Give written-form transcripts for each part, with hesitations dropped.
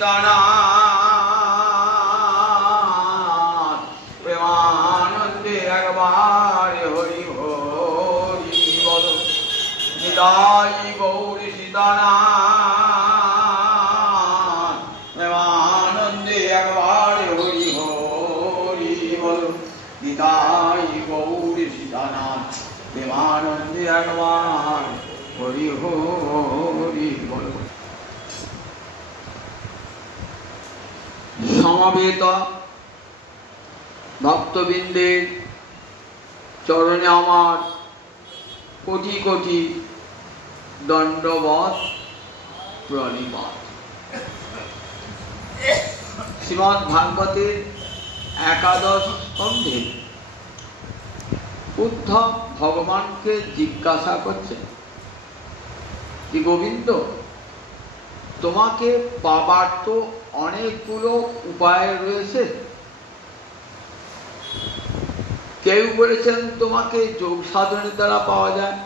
সীতানাথ প্রেমানন্দে একবার হরি হরি বল। নিতাই গৌর সীতানাথ প্রেমানন্দে একবার হরি হরি বল। নিতাই গৌর সীতানাথ প্রেমানন্দে একবার হরি হরি বল। সমবেত ভক্তবৃন্দের চরণে আমার কোটি কোটি দণ্ডবৎ প্রণিপাত। শ্রীমদ্ ভাগবতের একাদশ স্কন্ধে উদ্ধব ভগবানকে জিজ্ঞাসা করছেন যে গোবিন্দ, তোমাকে পাবার তো অনেকগুলো উপায় রয়েছে। কেউ বলেছেন তোমাকে যোগ সাধনের দ্বারা পাওয়া যায়,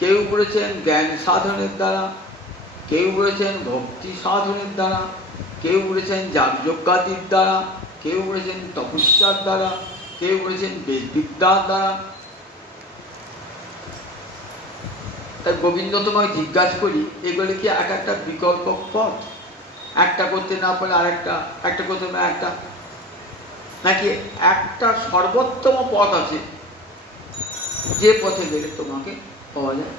কেউ বলেছেন জ্ঞান সাধনের দ্বারা, কেউ বলেছেন ভক্তি সাধনের দ্বারা, কেউ বলেছেন যাগযজ্ঞাদির দ্বারা, কেউ বলেছেন তপস্যার দ্বারা, কেউ বলেছেন বেদবিদ্যার দ্বারা। তাই গোবিন্দ তোমাকে জিজ্ঞাসা করি, এগুলো কি এক একটা বিকল্প পথ? একটা করতে না পারলে আরেকটা, একটা করতে না একটা, নাকি একটা সর্বোত্তম পথ আছে যে পথে গেলে তোমাকে পাওয়া যায়?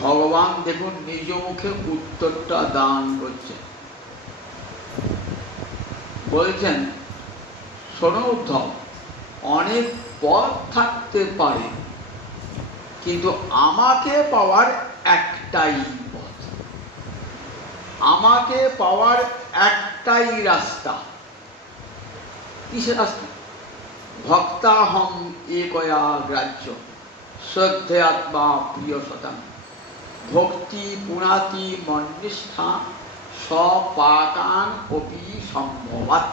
ভগবান দেখুন নিজ মুখে উত্তরটা দান করছে। বলছেন, শোনো উদ্ধব, অনেক পথ থাকতে পারে, কিন্তু আমাকে পাওয়ার একটাই পথ, আমাকে পাওয়ার একটাই রাস্তা। কিসের রাস্তা? ভক্তাহম একয়া গ্রাহ্য শ্রদ্ধেয়াত্মা প্রিয় শতাং ভক্তি পুনাতি মন্নিষ্ঠা স্বপাকান অপি সম্ভবাৎ।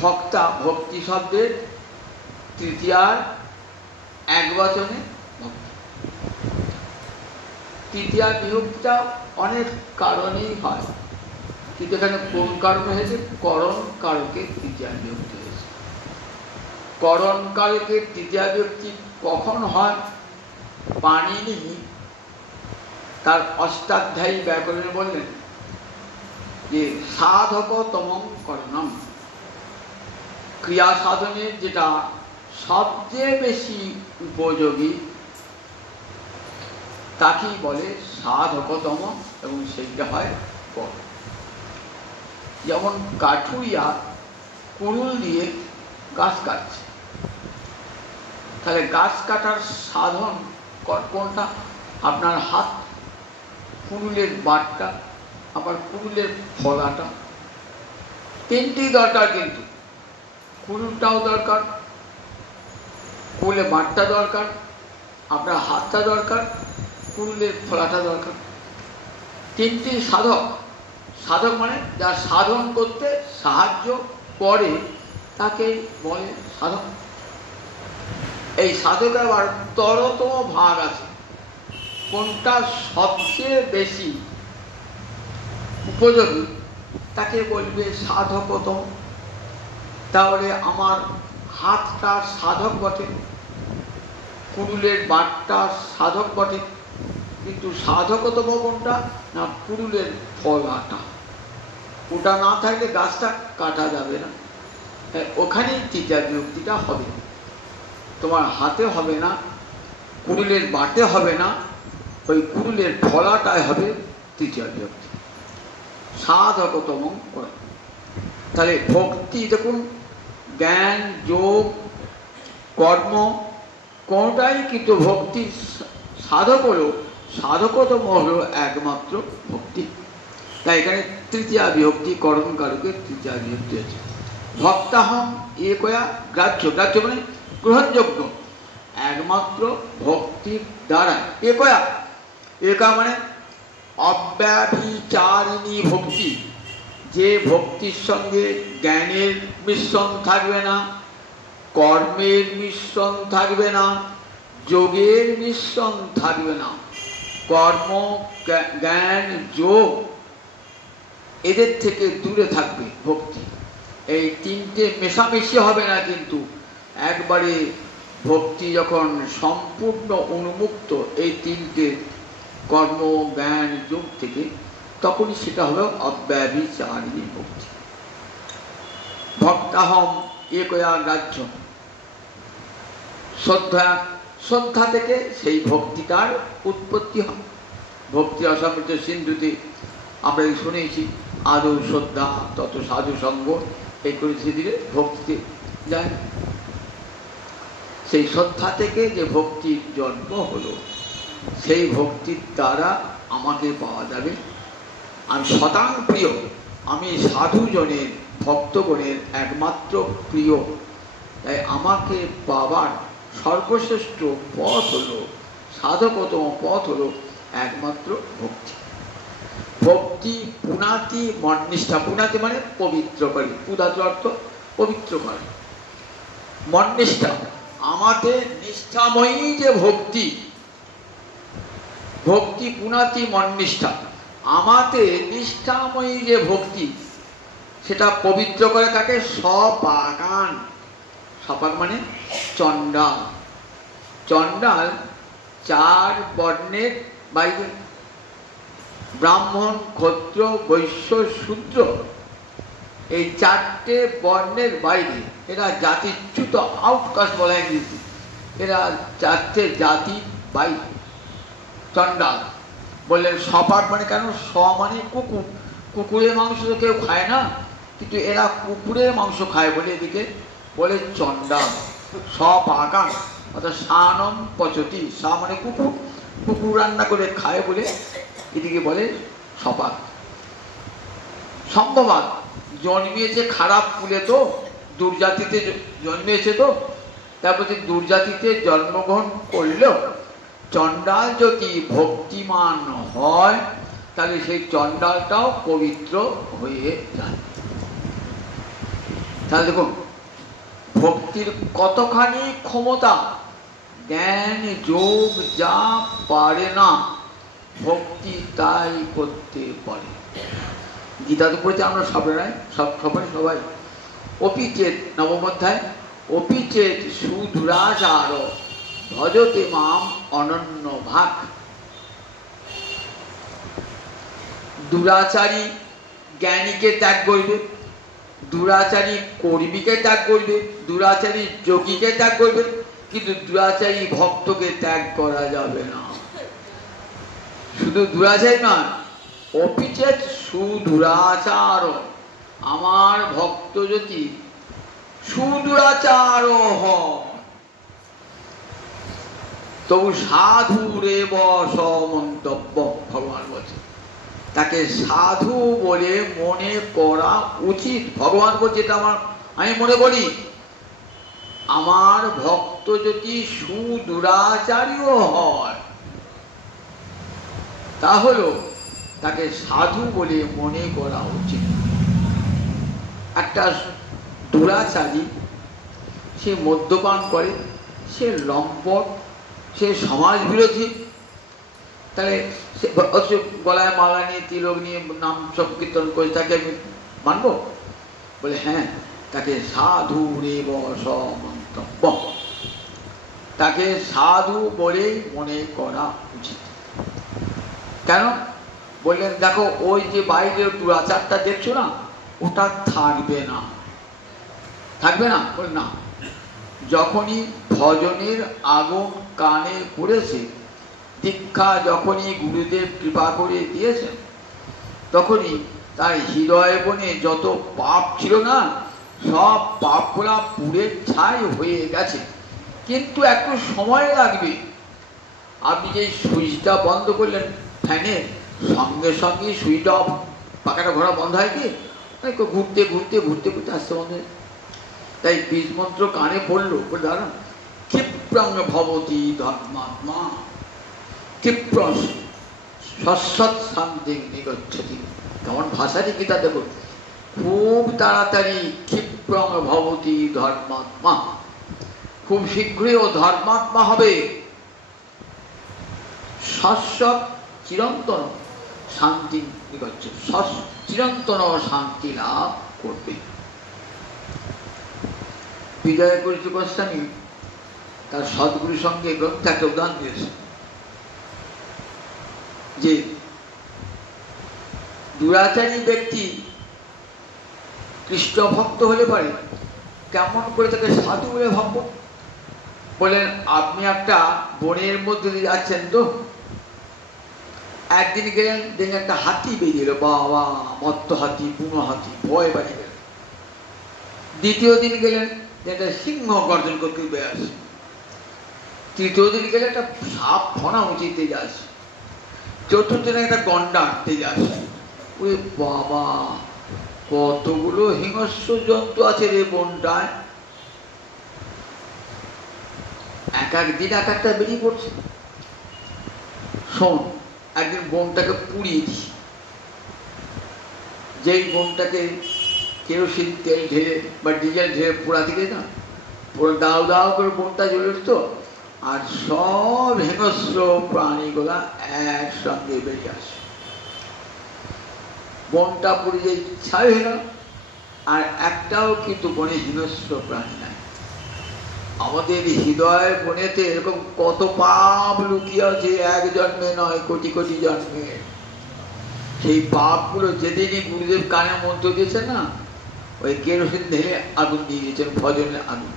ভক্তা, ভক্তি শব্দের তৃতীয়ার এক বচনে ভক্তি। তৃতীয়া বিভক্তিটা অনেক কারণেই হয়, কিন্তু এখানে কোন কারণে হয়েছে? করণ কারকের তৃতীয়া বিভক্তি হয়েছে। করণ কারকের তৃতীয়া বিভক্তি কখন হয়? পাণিনি তার অষ্টাধ্যায়ী ব্যাকরণে বললেন যে সাধকতম কর্ণম, ক্রিয়া সাধনের যেটা সবচেয়ে বেশি উপযোগী তাকেই বলে সাধকতম, এবং সেইটা হয় কর্ম। যেমন কাঠুরিয়া কুড়ুল দিয়ে গাছ কাটছে, তাহলে গাছ কাটার সাধন কোনটা? আপনার হাত, কুড়ুলের বাটটা, আবার কুড়ুলের ফলাটা, তিনটি দরকার। কিন্তু কুড়ুলটাও দরকার, কুড়ুলের বাটটা দরকার, আপনার হাতটা দরকার, কুড়ুলের ফলাটা দরকার। তিনটি সাধক। সাধক মানে যা সাধন করতে সাহায্য করে তাকে বলে সাধক। এই সাধকের আবার তরতম ভাগ আছে, কোনটা সবচেয়ে বেশি উপযোগী তাকে বলবে সাধকতম। তাহলে আমার হাতটা সাধক বটে, কুড়ুলের বাটটা সাধক বটে, কিন্তু সাধকতম কোনটা? না কুড়ুলের ফলাটা। ওটা না থাকলে গাছটা কাটা যাবে না। ওখানেই তৃতীয়া বিভক্তিটা হবে। তোমার হাতে হবে না, কুড়ুলের বাটে হবে না, ওই কুড়ুলের ফলাটাই হবে তৃতীয়া বিভক্তি, সাধকতম করে। তাহলে ভক্তি দেখুন, জ্ঞান, যোগ, কর্ম কোনটাই কিন্তু ভক্তি সাধক হলো, সাধকতম হলো একমাত্র ভক্তি। তাই এখানে তৃতীয়া বিভক্তি, করণ কারকের তৃতীয়া বিভক্তি আছে। ভক্তাহম একয়া গ্রাহ্য, গ্রাহ্য মানে গ্রহণযোগ্য, একমাত্র ভক্তির দ্বারা। একয়া, একা মানে অব্যভিচারিণী ভক্তি, যে ভক্তির সঙ্গে জ্ঞানের মিশ্রণ থাকবে না, কর্মের মিশ্রণ থাকবে না, যোগের মিশ্রণ থাকবে না, কর্ম, জ্ঞান, যোগ এদের থেকে দূরে থাকবে ভক্তি। এই তিনটে মেশামেশি হবে না, কিন্তু একবারে ভক্তি যখন সম্পূর্ণ উন্মুক্ত এই তিনটে কর্ম, জ্ঞান, যোগ থেকে, তখনই সেটা হবে অব্যভিচারিণী ভক্তি। ভক্তাহম একয়া গ্রাহ্য, শ্রদ্ধা থেকে সেই ভক্তিটার উৎপত্তি হয়। ভক্তি অসমৃত সিন্ধুতে আমরা শুনেছি, আদৌ শ্রদ্ধা তত সাধু সঙ্গ, এই করে ধীরে ধীরে ভক্তিতে যায়। সেই শ্রদ্ধা থেকে যে ভক্তির জন্ম হলো, সেই ভক্তির দ্বারা আমাকে পাওয়া যাবে। আমি শতাং প্রিয়, আমি সাধুজনের, ভক্তগণের একমাত্র প্রিয়, তাই আমাকে পাবার সর্বশ্রেষ্ঠ পথ হলো, সাধকতম পথ হলো একমাত্র ভক্তি। ভক্তি পুনাতি মননিষ্ঠা, পুনাতি মানে পবিত্র করে, পুনাতি অর্থ পবিত্র করে। মননিষ্ঠা আমাদের নিষ্ঠাময়ী যে ভক্তি, ভক্তি পুনাতি মননিষ্ঠা, আমাদের নিষ্ঠাময়ী যে ভক্তি, সেটা পবিত্র করে তাকে সপাকান। সপাক মানে চণ্ডাল। চণ্ডাল চার বর্ণের বাইরে, ব্রাহ্মণ, ক্ষত্র, বৈশ্য, শূদ্র, এই চারটে বর্ণের বাইরে এরা জাতিচ্যুত, আউটকাস্ট বলা ইংরেজি, এরা চারটে জাতি বাইরে। চণ্ডাল বললেন সপাক মানে কেন? স মানে কুকুর, কুকুরের মাংস তো কেউ খায় না, কিন্তু এরা কুকুরের মাংস খায় বলে এদিকে বলে চণ্ডাল। সপাকান অর্থাৎ সানম পচতি, সা মানে কুকুর, কুকুর রান্না করে খায় বলে এদিকে বলে সপাক। সম্ভবাত জন্মিয়েছে খারাপ কুলে, তো দুর্জাতিতে জন্মিয়েছে, তো তারপর দুর্জাতিতে জন্মগ্রহণ করলেও চণ্ডাল যদি ভক্তিমান হয়, তাহলে সেই চণ্ডালটাও পবিত্র হয়ে যায়। তাহলে দেখুন ভক্তির কতখানি ক্ষমতা। জ্ঞান যোগ যা পারে না, ভক্তি তাই করতে পারে। গীতা তো পড়েছে আমরা সবাই। অপিচেত, নবম অধ্যায়, অপিচেত সুদুরাচার ভজতে মাম অনন্য ভাগ। দুরাচারী জ্ঞানীকে ত্যাগ করবে, দুরাচারী কর্মীকে ত্যাগ করবে, দুরাচারী যোগীকে ত্যাগ করবে, কিন্তু দুরাচারী ভক্তকে ত্যাগ করা যাবে না। শুধু দুরাচারী নয়, অপিচেত সুদুরাচার, আমার ভক্ত যদি সুদুরাচার হয়, তবু সাধুরেব সমন্তব্য, ভগবান বলছে তাকে সাধু বলে মনে করা উচিত। ভগবান বলছে এটা আমি মনে করি, আমার ভক্ত যদি সুদুরাচারীও হয়, তাহলে তাকে সাধু বলে মনে করা উচিত। একটা দুরাচারী, সে মদ্যপান করে, সে লম্পট, সে সমাজ বিরোধী, তাহলে গলায় মালা নিয়ে, তিলক নিয়ে, নাম সব কীর্তন করে তাকে আমি মানব? বলে হ্যাঁ, তাকে সাধু রেব সমন্তব্য, তাকে সাধু বলেই মনে করা উচিত। কেন বললেন? দেখো ওই যে বাইরের দুরাচারটা দেখছো না, ওটা থাকবে না। থাকবে না? বলে না, যখনই ভজনের আগুন কানে পড়েছে, দীক্ষা যখনই গুরুদেব কৃপা করে দিয়েছেন, তখনই তার হৃদয় বনে যত পাপ ছিল না, সব পাপগুলা পুড়ে ছাই হয়ে গেছে। কিন্তু একটু সময় লাগবে। আপনি যে সুইচটা বন্ধ করলেন ফ্যানের, সঙ্গে সঙ্গে সুইচটা পাখাটা ঘোরা বন্ধ হয় কি? ঘুরতে ঘুরতে ঘুরতে ঘুরতে আসতে বন্ধ হয়। তাই বীজ মন্ত্র কানে পড়লো, বলে দাঁড়ান, ক্ষিপ্রং ভবতি ধর্মাত্মা, ক্ষিপ্র সৎ শান্তি নিগচ্ছতি। কেমন ভাষাটি গীতা দেখুন, খুব তাড়াতাড়ি ক্ষিপ্রং ভবতি ধর্মাত্মা, খুব শীঘ্রই ও ধর্মাত্মা হবে। শাশ্বত চিরন্তন শান্তি নিগচ্ছ, চিরন্তন শান্তি লাভ করবে। বিজয় পরিচয় গোস্বামী তার সদ্গুরুর সঙ্গে গ্রন্থে একটা উদাহরণ দিয়েছে যে দুরাচারী ব্যক্তি কৃষ্ণ ভক্ত হলে পারে কেমন করে তাকে সাধু বলে ভাবব? বলেন, আপনি একটা বনের মধ্যে দিয়ে যাচ্ছেন, তো একদিন গেলেন, দেখলেন একটা হাতি বেরিয়ে এলো, বাবা মত্ত হাতি, বুনো হাতি, ভয় বাড়ি গেলেন। দ্বিতীয় দিন গেলেন, একটা সিংহ গর্জন করতে বেয়ে আসে। তৃতীয় দিন গেলে একটা সাপ ফনা উঁচিয়ে তেজে আসে। চতুর্থ দিনে একটা গন্ডার তেজে আসে। ওই বাবা, কতগুলো হিংস্র জন্তু আছে রে বনটায়। এক একদিন এক একটা বেরিয়ে পড়ছে। শোন, একদিন বনটাকে পুড়িয়ে দিই। যেই বনটাকে কেরোসিন তেল ঢেলে বা ডিজেল ঢেলে পোড়াতে গেলে না, পুরো দাও দাও করে বনটা জ্বলে উঠত, আর সব হিংস্র প্রাণীগুলা একসঙ্গে বেরিয়ে আসে। বনটা পুড়ে যে ছাই হয়ে গেল, আর একটাও কিন্তু বনে হিংস্র প্রাণী নাই। আমাদের হৃদয়ের বনেতে এরকম কত পাপ লুকিয়ে আছে, এক জন্মে নয়, কোটি কোটি জন্মে। সেই পাপগুলো যেদিনই গুরুদেব কানে মন্ত্র দিয়েছেন না, ওই কেরোসিন ঢেলে আগুন দিয়ে দিয়েছেন, ভজনের আগুন,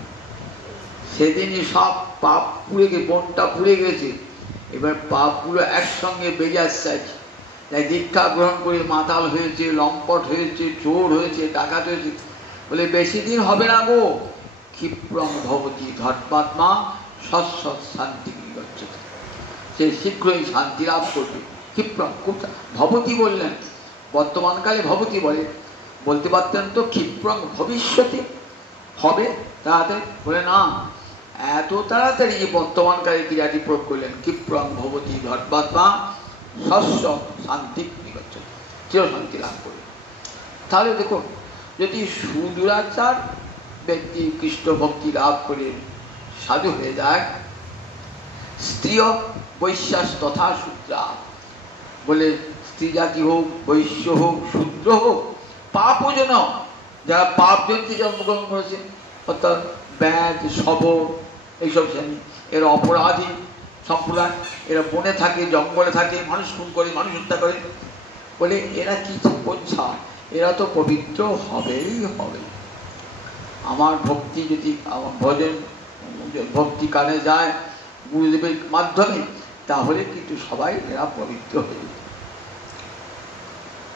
সেদিনই সব পাপ পুড়ে গিয়ে বনটা পুড়ে গেছে। এবার পাপগুলো একসঙ্গে বেরিয়ে আসছে। তাই দীক্ষা গ্রহণ করে মাতাল হয়েছে, লম্পট হয়েছে, চোর হয়েছে, ডাকাত হয়েছে, বলে বেশি দিন হবে না গো, ক্ষিপ্রং ভবতি ধর্মাত্মা সৎসৎ শান্তি নিগচ্ছতে, সে শীঘ্রই শান্তি লাভ করবে। ক্ষিপ্রং, খুব ভবতি বললেন, বর্তমানকালে ভবতি বলতে পারতেন তো ক্ষিপ্রং ভবিষ্যতে হবে তাড়াতাড়ি, বলে না, এত তাড়াতাড়ি যে বর্তমানকালে ক্রিয়াটি প্রয়োগ করলেন, ক্ষিপ্রং ভবতি ধর্মাত্মা সৎসৎ শান্তি নিগচ্ছতে, চিরশান্তি লাভ করবে। তাহলে দেখুন, যদি সুদূরাচার ব্যক্তি কৃষ্ণ ভক্তি লাভ করে সাধু হয়ে যায়, স্ত্রী বৈশ্যাস তথা শূদ্রা, বলে স্ত্রী জাতি হোক, বৈশ্য হোক, শূদ্র হোক, পাপও যেন, যারা পাপ জন্যে জন্মগ্রহণ করেছে, অর্থাৎ ব্যাজ, শবর, এইসব শ্রেণী, এরা অপরাধী সম্প্রদায়, এরা বনে থাকে, জঙ্গলে থাকে, মানুষ খুন করে, মানুষ হত্যা করে, বলে এরা কি করছে, এরা তো পবিত্র হবেই হবে। আমার ভক্তি যদি, আমার ভজন ভক্তি কানে যায় গুরুদেবের মাধ্যমে, তাহলে কিন্তু সবাই এরা পবিত্র হয়ে যাবে।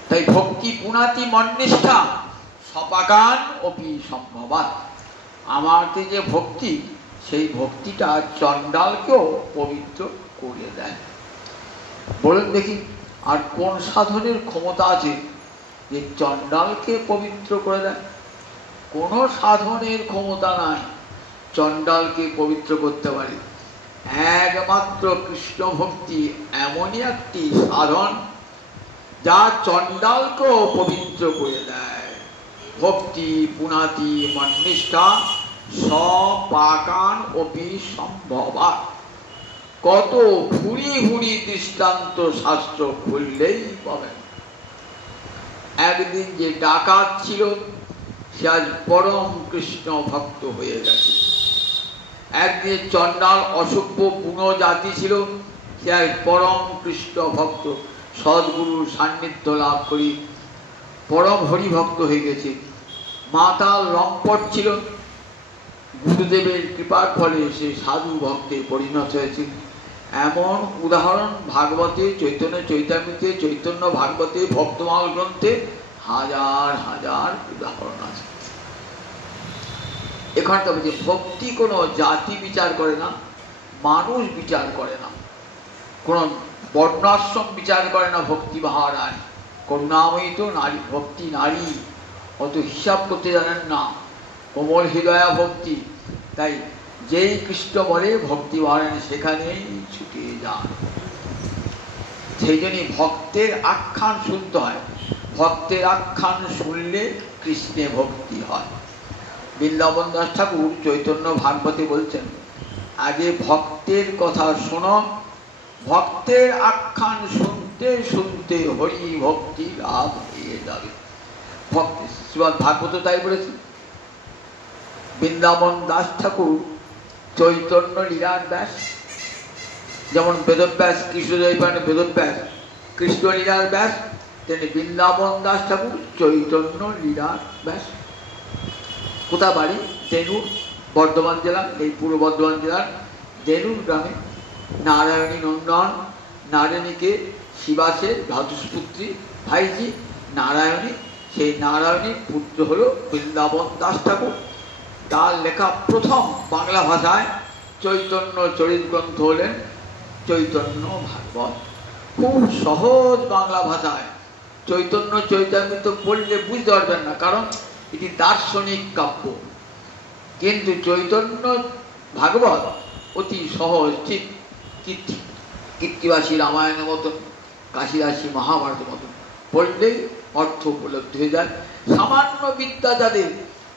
তাই ভক্তি পুনাতি মন্নিষ্ঠা সপাকান অপি সম্ভবাৎ, আমার যে ভক্তি, সেই ভক্তিটা চণ্ডালকেও পবিত্র করে দেয়। বলুন দেখি, আর কোন সাধনের ক্ষমতা আছে যে চণ্ডালকে পবিত্র করে দেয়? কোন সাধনের ক্ষমতা নাই চণ্ডালকে পবিত্র করতে পারে। একমাত্র কৃষ্ণ ভক্তি এমনই একটি সাধন যা চণ্ডালকেও পবিত্র করে দেয়। ভক্তি পুনাতি মন্নিষ্ঠা সপাকান অপি সম্ভবাৎ। কত ভুরি ভুরি দৃষ্টান্ত শাস্ত্র খুললেই পাবেন। একদিন যে ডাকাত ছিল, সে আজ পরম কৃষ্ণ ভক্ত হয়ে গেছে। একদিন চণ্ডাল অসভ্য বুনো জাতি ছিল, সে আজ পরম কৃষ্ণ ভক্ত, সদ্গুরুর সান্নিধ্য লাভ করি পরম হরিভক্ত হয়ে গেছে। মাতাল লম্পট ছিল, গুরুদেবের কৃপার ফলে সে সাধু ভক্তে পরিণত হয়েছে। এমন উদাহরণ ভাগবতে, চৈতন্য চৈতামৃতে, চৈতন্য ভাগবতে, ভক্তমাল গ্রন্থে হাজার হাজার উদাহরণ আছে। এখানে তো বলছে ভক্তি কোনো জাতি বিচার করে না, মানুষ বিচার করে না, কোনো বর্ণাশ্রম বিচার করে না। ভক্তি মহারাজ করুণাময়ী তো নারী, ভক্তি নারী, অত হিসাব করতে জানেন না, কোমল হৃদয়া ভক্তি। তাই যেই কৃষ্ণ বলে ভক্তি মহারাজ সেখানেই ছুটে যান। সেই জন্যই ভক্তের আখ্যান শুনতে হয়, ভক্তের আখ্যান শুনলে কৃষ্ণে ভক্তি হয়। বৃন্দাবন দাস ঠাকুর চৈতন্য ভাগবতে বলছেন, আগে ভক্তের কথা শোনো, ভক্তের আখ্যান শুনতে শুনতে হরি ভক্তি লাভ হয়ে যাবে। ভক্তি শ্রীমদ্ ভাগবত তাই বলেছে। বৃন্দাবন দাস ঠাকুর চৈতন্য লীলার ব্যাস, যেমন বেদব্যাস কৃষ্ণজয়পানে বেদব্যাস কৃষ্ণ লীলার ব্যাস, তেমনি বৃন্দাবন দাস ঠাকুর চৈতন্য লীলার ব্যাস। কোথা বাড়ি? দেনুর, বর্ধমান জেলা, এই পূর্ব বর্ধমান জেলার দেনুর গ্রামে। নারায়ণী নন্দন, নারায়ণীকে শিবাসের ভ্রাতুষ্পুত্রী ভাইজি নারায়ণী, সেই নারায়ণীর পুত্র হল বৃন্দাবন দাস ঠাকুর। তার লেখা প্রথম বাংলা ভাষায় চৈতন্য চরিত গ্রন্থ হলেন চৈতন্য ভাগবত। খুব সহজ বাংলা ভাষায় চৈতন্য চরিতামৃত পড়লে বুঝতে পারবেন না, কারণ এটি দার্শনিক কাব্য। কিন্তু চৈতন্য ভাগবত অতি সহজ, ঠিক কীর্তিবাসী রামায়ণের মতন, কাশিদাসী মহাভারতের মতন পড়লেই অর্থ উপলব্ধি হয়ে যায়। সামান্য বিদ্যা যাদের,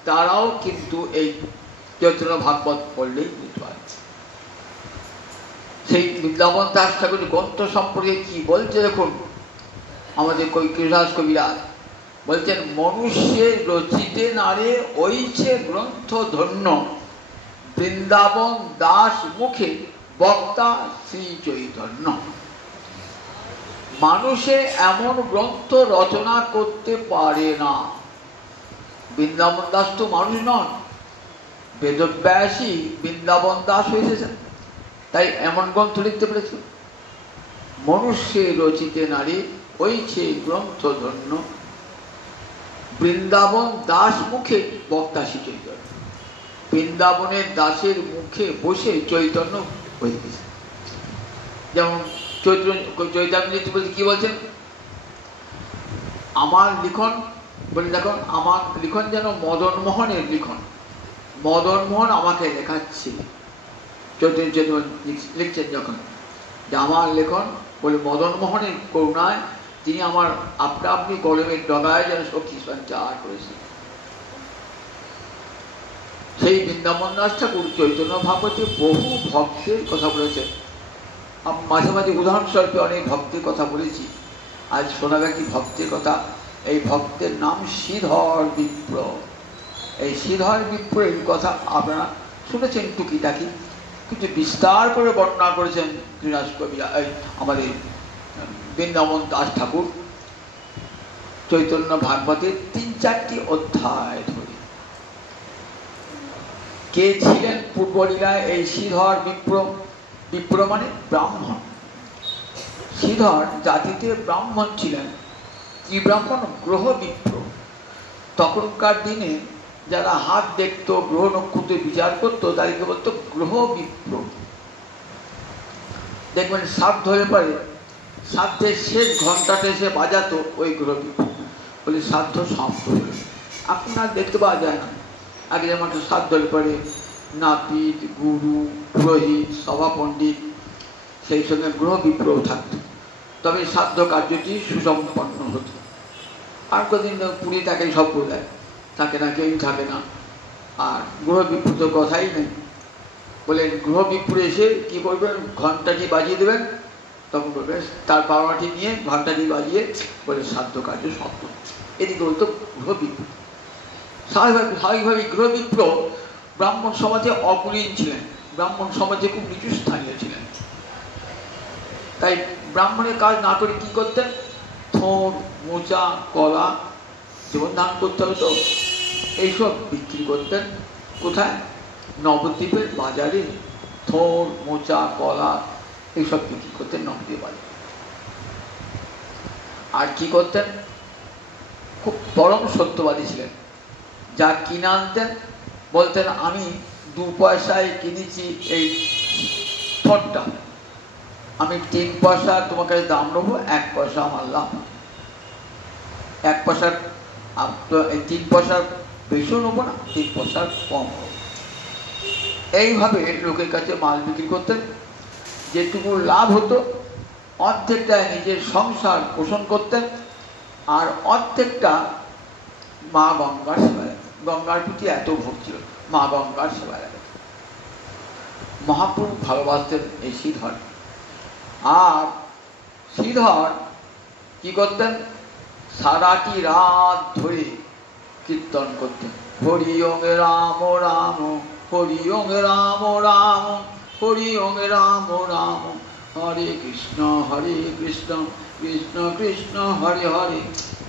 তারাও কিন্তু এই চৈতন্য ভাগবত পড়লেই বুঝতে পারে। সেই বৃন্দাবন দাস ঠাকুর গ্রন্থ সম্পর্কে কি বলছে দেখুন। আমাদের কৃষ্ণদাস কবিরাজ বলছেন, মনুষ্যের রচিতে নারে ওইছে গ্রন্থ ধন্য, বৃন্দাবন দাস মুখে বক্তা শ্রী চৈতন্য। মানুষে এমন গ্রন্থ রচনা করতে পারে না। বৃন্দাবন দাস তো মানুষ নন, বেদব্যাসী বৃন্দাবন দাস হয়েছেন, তাই এমন গ্রন্থ লিখতে পেরেছে। মনুষ্যে রচিতে নারী ওইছে গ্রন্থ ধন্য, বৃন্দাবন দাস মুখে বক্তা শ্রী চৈতন্য। বৃন্দাবনের দাসের মুখে বসে চৈতন্য হয়ে গেছে। যেমন চৈতন্য বলতে কি বলছেন, আমার লিখন বলে দেখুন, আমার লিখন যেন মদন মোহনের লিখন, মদন মোহন আমাকে লেখাচ্ছে। চৈতন্য লিখছেন যখন যে আমার লেখন বলে মদন মোহনের করুণায় তিনি আমার আপনা আপনি গরমের ডগায় যেন শক্তি সঞ্চার করেছে। সেই বৃন্দাবন দাস ঠাকুর চৈতন্য ভাগবতে বহু ভক্তের কথা বলেছেন। মাঝে মাঝে উদাহরণস্বরূপে অনেক ভক্তের কথা বলেছি, আজ শোনাবে কি ভক্তের কথা। এই ভক্তের নাম শ্রীধর বিপ্র। এই শ্রীধর বিপ্রের কথা আপনারা শুনেছেন টুকিটাকি, কিন্তু বিস্তার করে বর্ণনা করেছেন কৃষ্ণদাস কবিরা আমাদের বৃন্দাবন দাস ঠাকুর চৈতন্য ভাগবতের ৩-৪টি অধ্যায় ধরে। কে ছিলেন পূর্বলীলায় এই শ্রীধর বিপ্র? বিপ্র মানে ব্রাহ্মণ। শ্রীধর জাতিতে ব্রাহ্মণ ছিলেন। কি ব্রাহ্মণ? গ্রহ বিপ্র। তখনকার দিনে যারা হাত দেখত, গ্রহ নক্ষত্র বিচার করতো, তাদেরকে বলতো গ্রহ বিপ্র। দেখবেন শ্রাদ্ধ হয়ে পারে, শ্রাদ্ধের শেষ ঘন্টাটা এসে বাজাতো ওই গ্রহ বিপ্র, বলে শ্রাদ্ধ সমাপ্ত হলো। এখন আর দেখতে পাওয়া যায় না। আগে যেমন শ্রাদ্ধ হয়ে পড়ে নাপিত, গুরু, পুরোহিত, সভা পণ্ডিত, সেই সঙ্গে গ্রহ বিপ্র থাকত, তবে শ্রাদ্ধ কার্যটি সুসম্পন্ন হতো। আর কদিন পুরী তাকে সব দেয়, থাকে না, কেউই থাকে না। আর গ্রহ বিপ্র তো কথাই নেই। বলেন গ্রহ বিপ্র এসে কি করবেন, ঘন্টাটি বাজিয়ে দেবেন, তখন বলবেন তার পাওয়াটি নিয়ে ঘন্টাটি বাজিয়ে বলে শ্রাদ্ধ কার্য সমাপ্ত। এদিকে বলতো গ্রহ বিপ্র। স্বাভাবিকভাবে গ্রহ বিপ্র ব্রাহ্মণ সমাজে অকুলীন ছিলেন, ব্রাহ্মণ সমাজে খুব নিচু স্থানীয় ছিলেন। তাই ব্রাহ্মণের কাজ না করে কি করতেন, থোড়, মোচা, কলা, জীবন দান করতে হতো, এইসব বিক্রি করতেন। কোথায়? নবদ্বীপের বাজারে থোড়, মোচা, কলা এইসব বিক্রি করতেন নবদ্বীপ বাজারে। আর কি করতেন, খুব পরম সত্যবাদী ছিলেন। যা কিনে আনতেন বলতেন আমি 2 পয়সায় কিনেছি এই থোড়টা, আমি 3 পয়সা তোমার কাছে দাম নেবো, 1 পয়সা আমার লাভ। 1 পয়সার 3 পয়সার বেশিও নেবো না, 3 পয়সার কম নেবো। এইভাবে লোকের কাছে মাল বিক্রি করতেন। যেটুকু লাভ হতো অর্ধেকটা নিজের সংসার পোষণ করতেন, আর অর্ধেকটা মা গঙ্গার সেবায়। গঙ্গার প্রতি এত ভক্তি ছিল, মা গঙ্গার সেবায়। মহাপ্রভু ভালোবাসতেন এই শ্রীধর। আর শ্রীধর কি করতেন, সারাটি রাত ধরে কীর্তন করতেন, হরি ওং রাম রাম, হরি ওং রাম রাম, হরি ওং রাম রাম, হরে কৃষ্ণ কৃষ্ণ কৃষ্ণ হরে হরে,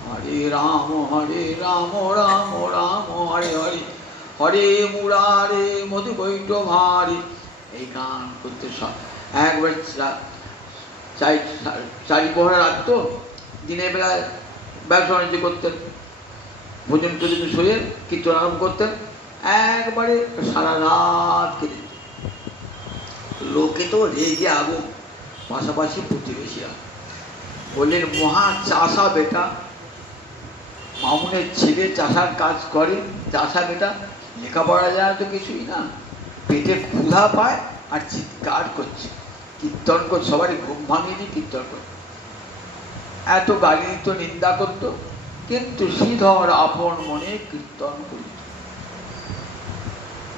হরে রাম রাম রাম হরে হরে, হরে মুরারে মধুবৈষ্ণভারে। এই গান করতে সব একবার চারি প্রহরে রাখতো, দিনের বেলায় ব্যবসা বাণিজ্য করতেন, ভোজন টোজন সরিয়ে কীর্তন আরম্ভ করতেন, একবারে সারা রাত কেটে। লোকে তো রেগে আগুন, পাশাপাশি প্রতিবেশীরা বললেন, মহা চাষা বেটা, মামুনের ছেলে চাষার কাজ করে, চাষা বেটা লেখাপড়া যায় তো কিছুই না, পেটে ক্ষুধা পায় আর চিৎকার করছে, কীর্তন করছে, সবারই ঘুম ভাঙিয়ে দিয়ে কীর্তন করত, এত গালি দিত, নিন্দা করত, কিন্তু শ্রীধর আপন মনে কীর্তন করিত।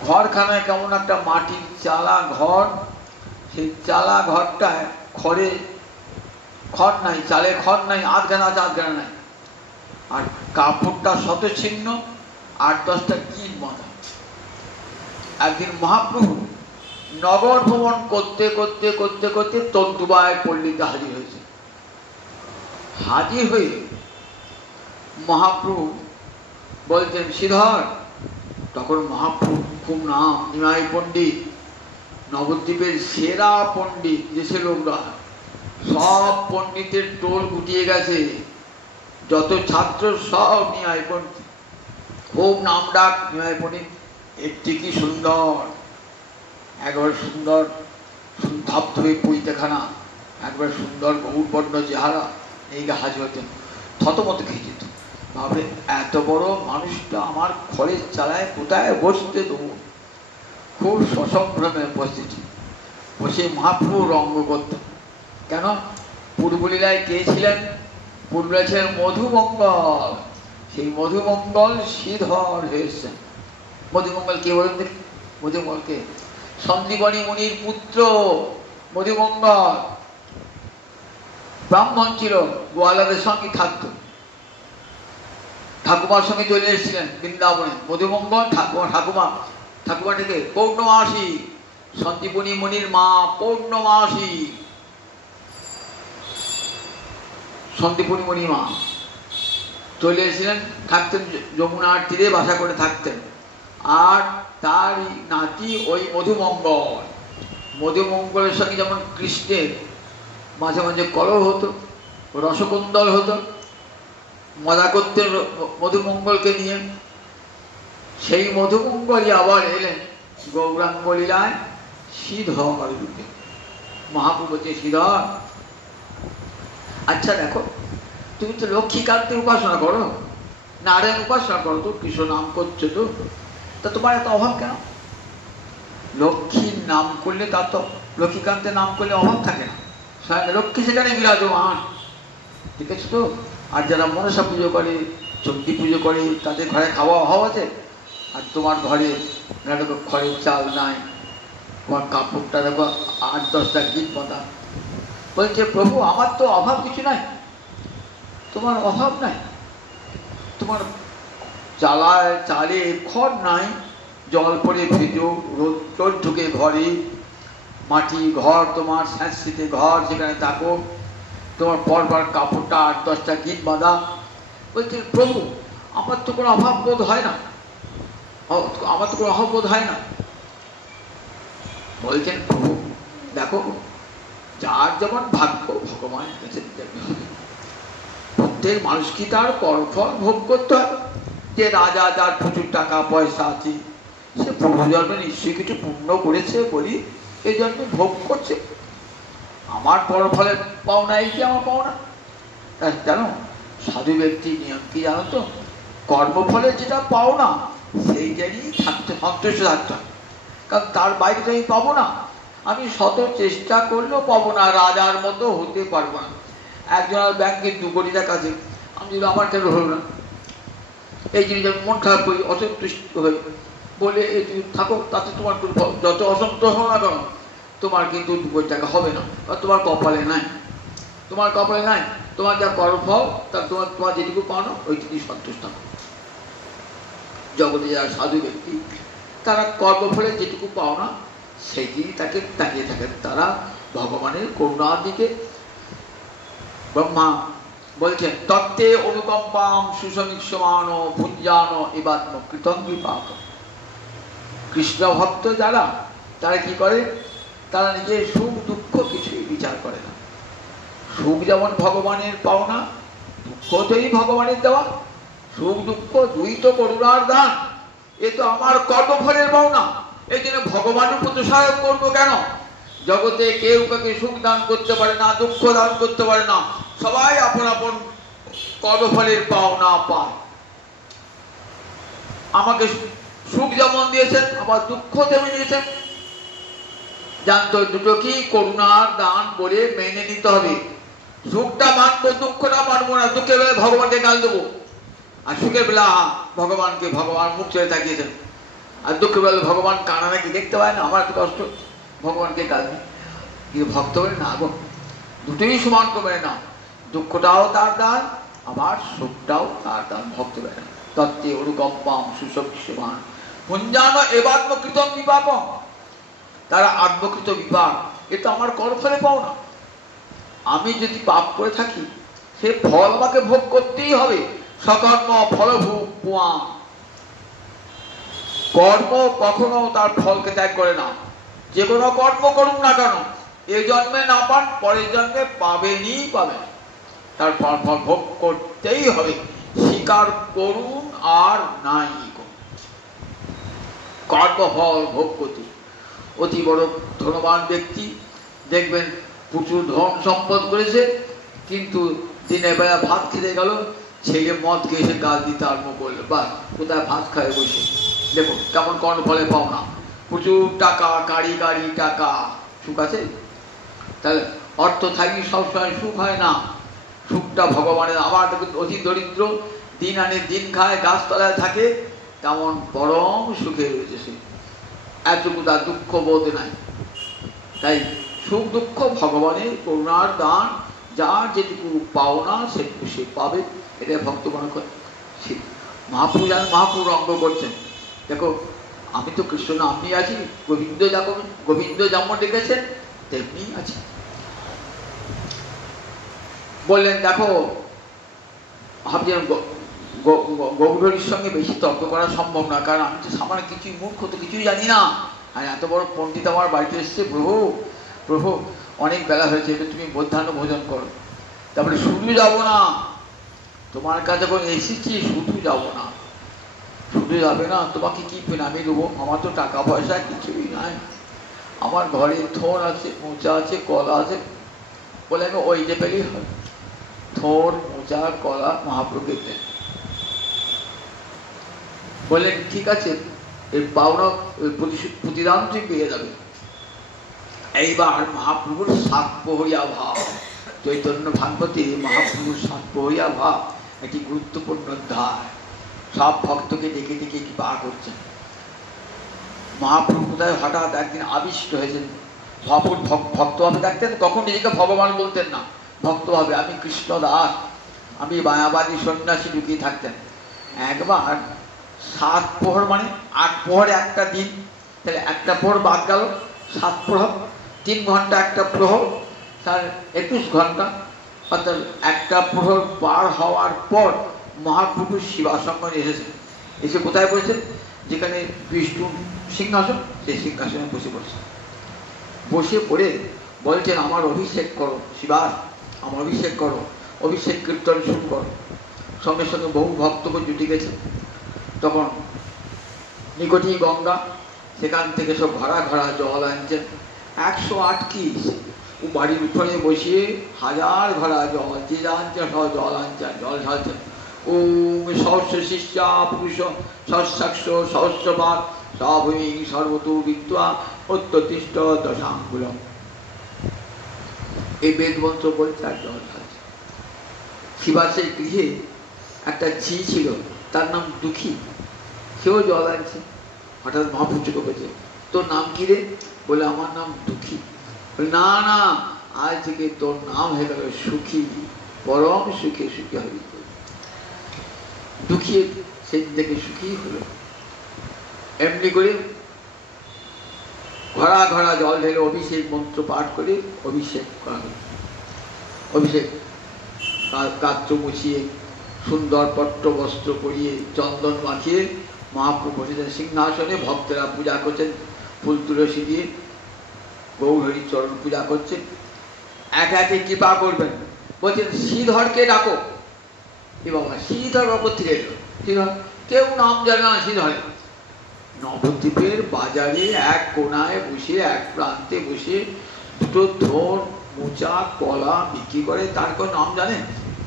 ঘরখানায় কেমন একটা মাটির চালা ঘর, সেই চালা ঘরটায় খড় নাই, চালে খড় নাই, আধখানা আছে আধখানা নাই, আর কাপড়টা শতছিন্ন, 8-10টা গিট বাঁধা। একদিন মহাপ্রভু নগর ভ্রমণ করতে করতে করতে করতে তন্তুবায় পল্লীতে হাজির হয়েছে। হাজির হয়ে মহাপ্রভু বলছেন, শ্রীধর, তখন মহাপ্রভু খুব নাম, নিমাই পণ্ডিত, নবদ্বীপের সেরা পণ্ডিত, দেশের লোকরা সব পণ্ডিতের টোল গুটিয়ে গেছে, যত ছাত্র সব নিমাই পণ্ডিত, খুব নাম ডাক নিমাই পণ্ডিত। একটি কি সুন্দর, একবার সুন্দর ধাপ ধরে পৈতেখানা, একবার সুন্দর গৌরবর্ণ চেহারা, এই হাজির হতেন, থতমত খেয়ে যেত, ভাবে এত বড় মানুষটা আমার খড়ের চালায় কোথায় বসতে দেবো। খুব সসম্ভ্রমে উপস্থিতি বসে মহাপ্রভু রঙ্গ করতেন। কেন, পূর্বলীলায় কে ছিলেন, পূর্বলীলায় ছিলেন মধুমঙ্গল, সেই মধুমঙ্গল শ্রীধর হয়েছেন। মধুমঙ্গল কে বলেন দেখি, মধুমঙ্গলকে সন্দীপনী মুনির পুত্র মধুমঙ্গল, ব্রাহ্মণ ছিল, গোয়ালাদের সঙ্গে থাকতো, ঠাকুমার সঙ্গে চলে এসেছিলেন বৃন্দাবনে। মধুমঙ্গল ঠাকুমাটিকে পৌর্ণমাসী, সন্দীপনী মুনির মা পৌর্ণমাসী, সন্দীপনী মুনির মা চলে এসেছিলেন, থাকতেন যমুনার তীরে, বাসা করে থাকতেন। আর তার নাতি ওই মধুমঙ্গল, মধুমঙ্গলের সঙ্গে যেমন কৃষ্ণের মাঝে মাঝে কলহ হতো, রসকন্দল হতো, মজা করতেন মধুমঙ্গলকে নিয়ে। সেই মধুমঙ্গলই আবার এলেন গৌরাঙ্গ লীলায় শ্রীধর রূপে। মহাপ্রভু বলছে, শ্রীধর, আচ্ছা দেখো, তুমি তো লক্ষ্মীকান্তের উপাসনা করো, নারায়ণ উপাসনা করো, তো কৃষ্ণ নাম করছো, তো তা তোমার এত অভাব কেন? লক্ষ্মীর নাম করলে, তার তো লক্ষ্মীকান্তের নাম করলে অভাব থাকে না, লক্ষ্মী সেখানে বিরাজমান, ঠিক আছে তো। আর যারা মনসা পুজো করে, চণ্ডী পুজো করে, তাদের ঘরে খাওয়া অভাব আছে, আর তোমার ঘরে দেখো খড়ের চাল নাই, তোমার কাপড়টা দেখো 8-10টা গিট বাঁধা। বলছে, প্রভু, আমার তো অভাব কিছু নাই, তোমার অভাব নাই, তোমার চালে খড় নাই, জল পরে ভেজো, রোদ ঢুকে ঘরে, মাটি ঘর তোমার, স্যাঁতসিতে ঘর, সেখানে থাকো, তোমার পরবার কাপড়টা 8-10টা গিট বাঁধা। বলছে, প্রভু, আমার তো কোনো অভাব বোধ হয় না, আমার তো কোনো অভাব বোধ হয় না। বলছেন, প্রভু দেখো, যার যেমন ভাগ্য ভগবান প্রত্যেক মানুষ কি তার কর্মফল ভোগ করতে হয়। যে রাজা, যার প্রচুর টাকা পয়সা আছে, সে পূর্ব জন্মে নিশ্চয়ই কিছু পুণ্য করেছে বলি এই জন্মে ভোগ করছে। আমার কর্মফলের পাওনা এই কি আমার পাওনা? জানো, সাধু ব্যক্তির নিয়ম কি জানো তো, কর্মফলে যেটা পাওনা সেইটারই থাকতে সন্তুষ্ট থাকতে হয়, কারণ তার বাইরে তো আমি পাবো না, আমি শত চেষ্টা করলেও পাবো না, রাজার মতো হতে পারবো না। একজনের ব্যাংকে 2 কোটি টাকা আছে, আমি যদি আমার কেন হলো না, এই জিনিস আমি মন খারাপ করি, অসন্তুষ্ট হই, বলে এই থাকো, তাতে তোমার যত অসন্তোষ হো না কেন, তোমার কিন্তু 2 কোটি টাকা হবে না, তোমার কপালে নাই, তোমার কপালে নাই, তোমার যা কর্মফল তা তোমার যেটুকু পাওনা ওইটুকুই সন্তুষ্ট। জগতে যারা সাধু ব্যক্তি তারা কর্মফলে যেটুকু পাওনা সেইটি তাকে তাকিয়ে থাকেন, তারা ভগবানের করুণার দিকে। ব্রহ্মা বলছেন তত্ত্বে অনুকম্পাম সুসমীক্ষমান ভুঞ্জান এবাত্ম কৃতঙ্গী পাপ। কৃষ্ণ ভক্ত যারা তারা কি করে, তারা নিজের সুখ দুঃখ কিছুই বিচার করে না। সুখ যেমন ভগবানের পাওনা, দুঃখ তোই ভগবানের দেওয়া, সুখ দুঃখ দুই তো করুণার দান, এ তো আমার কর্মফলের পাওনা। এই জন্য ভগবানের প্রতিসায়ক করবো কেন? জগতে কেউ কাউকে সুখ দান করতে পারে না, দুঃখ দান করতে পারে না, সবাই আপন আপন কর্মফলের পাওনা পায়। আমাকে সুখ যেমন দিয়েছেন আবার দুঃখ তেমন দিয়েছেন। জানতো দুটো কি করুণার দান বলে মেনে নিতে হবে। সুখটা মানবো, দুঃখটা মানবো না। দুঃখের বেলা ভগবানকে গাল দেবো, আর সুখের বেলা ভগবানকে ভগবান মুখ ছেড়ে তাকিয়েছেন। আর দুঃখের বেলা ভগবান কানা নাকি দেখতে পায় না, আমার এত কষ্ট, ভগবানকে গাল দিই। কিন্তু ভক্ত বলে না গো, দুটোই সমান করে না, দুঃখটাও তার দান আবার সুখটাও তার দান। ভক্ত বলে না তত্ত্বে অনুকম্পাম সুসমীক্ষমান ভুঞ্জান এবাত্মকৃতং বিপাকম। তারা আত্মকৃত বিপাক, এ তো আমার কর্মফলে পাও না। আমি যদি পাপ করে থাকি সে ফল আমাকে ভোগ করতেই হবে। সকর্ম ফলভোগ পুয়া। কর্ম কখনো তার ফলকে ত্যাগ করে না। যে কোনো কর্ম করুন না কেন, এই জন্মে না পান পরের জন্মে পাবেনই পাবেন, তার ফল ভোগ করতেই হবে। স্বীকার করুন আর নাই কর্মফল ভোগ করতে। অতি বড় ধনবান ব্যক্তি দেখবেন প্রচুর ধন সম্পদ করেছে, কিন্তু দিনের বেলা ভাত খেতে গেল, ছেলে মদ খেয়ে এসে গাল দিতে আরম্ভ করলো, বা কোথায় ভাত খায় বসে। দেখো কেমন কর্মফলে পাও না। প্রচুর টাকা, গাড়ি গাড়ি টাকা, সুখ আছে? তাহলে অর্থ থাকি সবসময় সুখ হয় না। সুখটা ভগবানের। আমার অতি দরিদ্র, দিন আনে দিন খায়, গাছতলায় থাকে, তেমন পরম সুখে রয়েছে সে। এতটুকু তার দুঃখ বোধ নাই। তাই সুখ দুঃখ ভগবানের করুণার দান, যার যেটুকু পাওনা সেটুকু সে পাবে, এটা ভক্ত মনে করে। মহাপুরু যেন মহাপুর অঙ্গ করছেন। দেখো আমি তো কৃষ্ণ নাম নিয়ে আছি, গোবিন্দ যেমন ডেকেছেন তেমনি আছে। বললেন দেখো ভাবছেন গৌরীর সঙ্গে বেশি তর্ক করা সম্ভব না, কারণ আমি তো সামান্য কিছুই মূর্খ, তো কিছুই জানি না। আর এত বড় পণ্ডিত আমার বাড়িতে এসছে, প্রভু অনেক বেলা হয়েছে, এটা তুমি মধ্যাহ্ন ভোজন করো। তারপরে শুধু যাবো না, তোমার কাছে যখন এসেছি শুধু যাবো না, শুধু যাবে না, তোমাকে কি পেনামি দেবো? আমার তো টাকা পয়সা কিছুই নাই, আমার ঘরে থোর আছে, মোচা আছে, কলা আছে। বলে আমি ওই যে পেলেই হয়। থোর মোচা কলা মহাপ্রভুকে দেন। বললেন ঠিক আছে, এর পাওনা প্রতিদান তুই পেয়ে যাবে। এইবার মহাপ্রভুর সাতপহরিয়া ভাব, চৈতন্য ভাগবতে মহাপ্রভুর সাতপহরিয়া ভাব একটি গুরুত্বপূর্ণ অধ্যায়। সব ভক্তকে ডেকে ডেকে কি বার করছেন। মহাপ্রভু কোথায় হঠাৎ একদিন আবিষ্ট হয়েছেন। ভক্তভাবে দেখতেন, কখন নিজেকে ভগবান বলতেন না, ভক্তভাবে আমি কৃষ্ণ দাস, আমি মায়াবাদী সন্ন্যাসী ঢুকিয়ে থাকতেন। একবার 7 প্রহর মানে 8 প্রহরে একটা দিন, তাহলে একটা প্রহর বাদ গেল, 7 প্রহর, 3 ঘন্টা একটা প্রহর, তার 21 ঘন্টা। অর্থাৎ একটা প্রহর পার হওয়ার পর মহাপ্রভু শিবাসঙ্গনে এসেছেন। এসে কোথায় বসেছেন? যেখানে বিষ্ণু সিংহাসন, সেই সিংহাসনে বসে পড়েছেন। বসে পড়ে বলছেন আমার অভিষেক করো শিবাস, আমার অভিষেক করো, অভিষেক কীর্তন শুরু করো। সঙ্গে সঙ্গে বহু ভক্তকে জুটে গেছে। তখন নিকটেই গঙ্গা, সেখান থেকে সব ঘরা ঘরা জল আনছেন। 108 কি ও বাড়ির উঠোনে বসিয়ে 1000 ঘরা জল, যে যা আনছেন সব জল আনছেন, জল ঢালছেন। ওম সহস্র শিষ্যা পুরুষ সহস্রাক্ষ সহস্রপাত সভূমি সর্বতো বিদ্যা প্রত্যতিষ্ঠ দশাঙ্গুলম। এই বেদমন্ত্র বলছে আর জল ঢালছে। শিবাসের গৃহে একটা ঝি ছিল, তার নাম দুঃখী, সেও জল আনছে। হঠাৎ মহাপুরুষকে বলছে তোর নাম কি রে? বলে আমার নাম দুঃখী। না না, আজ থেকে তোর নাম হয়ে গেল সুখী, পরম সুখে সুখী হবি। দুঃখী সেদিন থেকে সুখী হলো। এমনি করে ঘরা ঘরা জল ঢেলে অভিষেক মন্ত্র পাঠ করে অভিষেক করা হলো। অভিষেক কাত্র মুছিয়ে সুন্দর পট্ট বস্ত্র পরিয়ে চন্দন মাখিয়ে মহাপ্রভু বসেছেন সিংহাসনে, ভক্তেরা পূজা করছেন ফুল তুলসী দিয়ে, গৌরহরির চরণ পূজা করছে। এক একে কৃপা করবেন, বলছেন শ্রীধরকে ডাকো। এ বাবা, শ্রীধর বাবর থেকে এলো। শ্রীধর কেউ নাম জানে না শ্রীধরে। নবদ্বীপের বাজারে এক কোনায় বসে, এক প্রান্তে বসে দুটো থোর মোচা কলা বিক্রি করে, তার কেউ নাম জানে?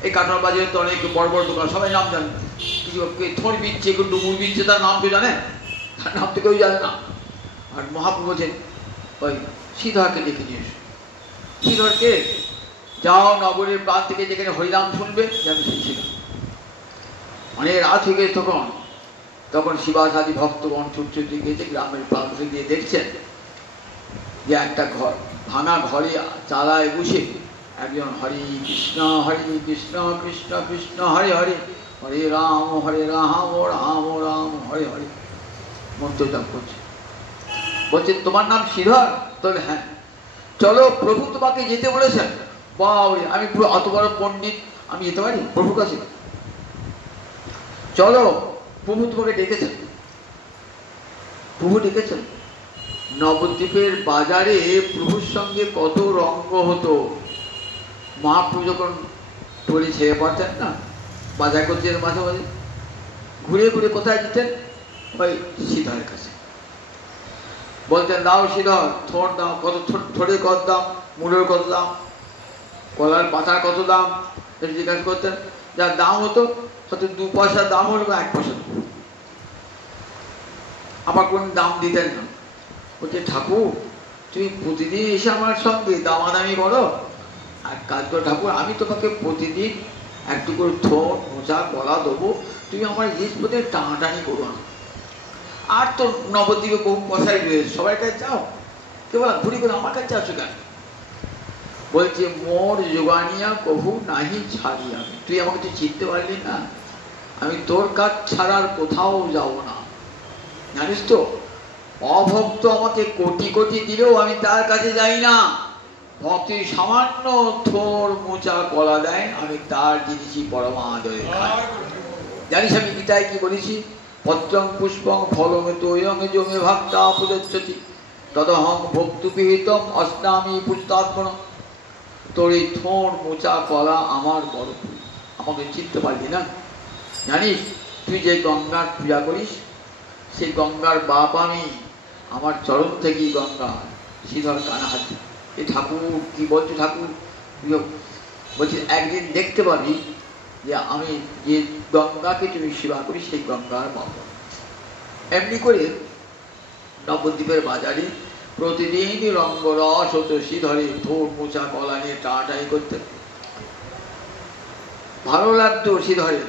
এই কাটোয়ার বাজারে তো অনেক বড় বড় দোকান, সবাই নাম জানে। কিছু থোর বিচ্ছে, কেউ ডুমুর বিচ্ছে, তার নাম কেউ জানে? তার নাম তো কেউ জানে না। আর মহাপ্রভু বলছেন ওই শ্রীধরকে ডেকে নিয়ে এসো। শ্রীধরকে যাও নগরের প্রান্ত থেকে যেখানে হরিনাম শুনবে, যাবে সেই ছিল। অনেক রাত হয়ে গেছে তখন শিবাসাদি ভক্তগণ ছুটছে গিয়েছে গ্রামের প্রান্তে গিয়ে দেখছেন যে একটা ঘর, ভাঙা ঘরে চালায় বসে একজন হরি কৃষ্ণ কৃষ্ণ কৃষ্ণ হরে হরে, হরে রাম রাম রাম হরে হরে মন্ত্র জপ করছে। বলছে তোমার নাম শ্রীধর? তবে হ্যাঁ। চলো প্রভু তোমাকে যেতে বলেছেন। বাবা, আমি পুরো অত বড় পণ্ডিত, আমি যেতে পারি প্রভুর কাছে? চলো, প্রভু তোমাকে ডেকেছেন। প্রভু ডেকেছেন। নবদ্বীপের বাজারে প্রভুর সঙ্গে কত রঙ্গ হতো। মহাপ্রভু যখন টলি ছেড়ে পড়তেন না, বাজার করতেন, মাঝে মাঝে ঘুরে ঘুরে কোথায় যেতেন? ওই শ্রীধরের কাছে। বলতেন দাও শ্রীধর, থোড় দাও, কত থোড়ে কত দাম, মুড়ের কত দাম, কলার পাতার কত দাম, জিজ্ঞাসা করতেন। যার দাম হতো হয়তো 2 পয়সার দাম হলো বা 1 পয়সা, আবার কোন দাম দিতেন না। বলছে ঠাকুর তুমি প্রতিদিন এসে আমার সঙ্গে দামাদামি করো, আর কাজ করো ঠাকুর, আমি তোমাকে প্রতিদিন একটু করে থোড় মোচা কলা দেবো, তুমি আমার জিনিসপত্রে টানাটানি করো না। আর তো নবদ্বীপে বহু পয়সাই রয়েছে, সবাই কাছে যাও, কেবল ঘুরি করে আমার কাছে যাচ্ছ কেন? বলছে মোর যোগানিয়া কভু নাহি ছাড়িয়া, তুই আমাকে তুই চিনতে পারলি না, আমি তোর কাজ ছাড়ার কোথাও যাব না। জানিস তো, অভক্ত আমাকে কোটি কোটি দিলেও আমি তার কাছে যাই না। ভক্তি সামান্য থোর মোচা কলা দেয়, আমি তার জিনিসই পরমাদরে খাই। জানিস আমি গীতায় কি বলেছি? পত্রং পুষ্পং ফলমে তৈয়ং জমে ভক্তা প্রদচ্ছতি তদহং ভক্তুপিহিতম অস্নামি পুষ্টাত্মন। তোর এই থোর মোচা কলা আমার বড়, আমাকে চিনতে পারলি না? জানিস তুই যে গঙ্গার পূজা করিস, সেই গঙ্গার বাপ আমি, আমার চরণ থেকেই গঙ্গা। শ্রীধর কানা হাত, এ ঠাকুর কি বলছো ঠাকুর? বলছি একদিন দেখতে পাবি যে আমি যে গঙ্গাকে তুমি সেবা করি সেই গঙ্গার বাপ। এমনি করে নবদ্বীপের বাজারে প্রতিদিনই রঙ্গরস হতো। শ্রীধরে থোর মোচা কলা নিয়ে টানাটানি করতে ভালো লাগতো। শ্রীধরে